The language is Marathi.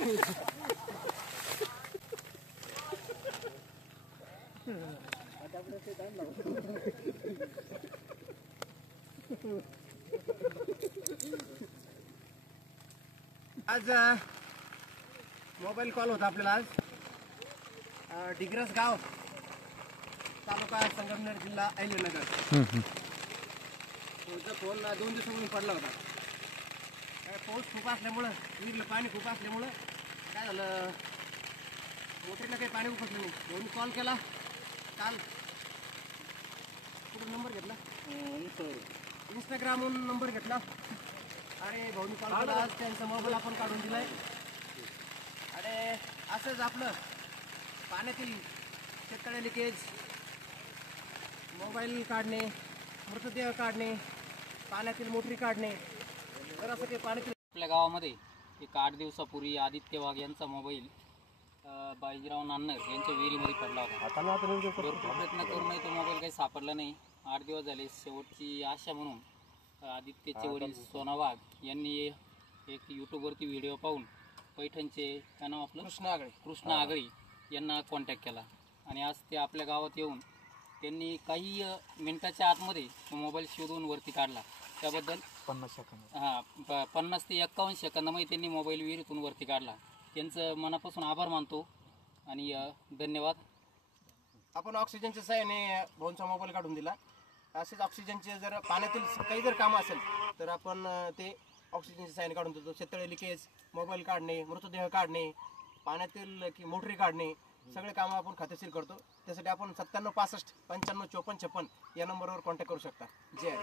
आज मोबाईल कॉल होता आपल्याला आज डिग्रस गाव तालुका संगमनेर जिल्हा अहिल्यानगर. तुमचा फोन 2 दिवसांपूर्वी पडला होता. पाऊस खूप असल्यामुळं विहिरीला पाणी खूप असल्यामुळं काय झालं मोटरीला काही पाणी उपसलं नाही. म्हणून कॉल केला काल. कुठून नंबर घेतला? इंस्टाग्रामवरून नंबर घेतला आणि भाऊनी कॉल केला. आज त्यांचा मोबाईल आपण काढून दिलाय. आणि असंच आपलं पाण्यातील शेततळे लिकेज, मोबाईल काढणे, मृतदेह काढणे, पाण्यातील मोटरी काढणे, तर असं काही पाण्यातील. आपल्या गावामध्ये एक 8 दिवसापूर्वी आदित्य वाघ यांचा मोबाईल बाजीराव नान्नर यांच्या विहिरीमध्ये पडला होता. भरपूर प्रयत्न करूनही तो मोबाईल काही सापडला नाही. 8 दिवस झाले. शेवटची आशा म्हणून आदित्यचे वडील सोना वाघ यांनी एक यूट्यूबवरती व्हिडिओ पाहून पैठणचे काय नाव आपलं कृष्ण आगळे यांना कॉन्टॅक्ट केला आणि आज ते आपल्या गावात येऊन त्यांनी काही मिनिटाच्या आतमध्ये तो मोबाईल शोधून वरती काढला. त्याबद्दल 50 ते 51 सेकंदामध्ये त्यांनी मोबाईल विहिरीतून वरती काढला. त्यांचं मनापासून आभार मानतो आणि धन्यवाद. आपण ऑक्सिजनच्या सहाय्याने भाऊंचा मोबाईल काढून दिला. असेच ऑक्सिजनचे जर पाण्यातील काही जर कामं असेल तर आपण ते ऑक्सिजनच्या सहाय्याने काढून देतो. शेततळे लिकेज, मोबाईल काढणे, मृतदेह काढणे, पाण्यातील मोटरी काढणे, सगळे कामं आपण खात्रीशीर करतो. त्यासाठी आपण 97 65 55 54 56 या नंबरवर कॉन्टॅक्ट करू शकता. जय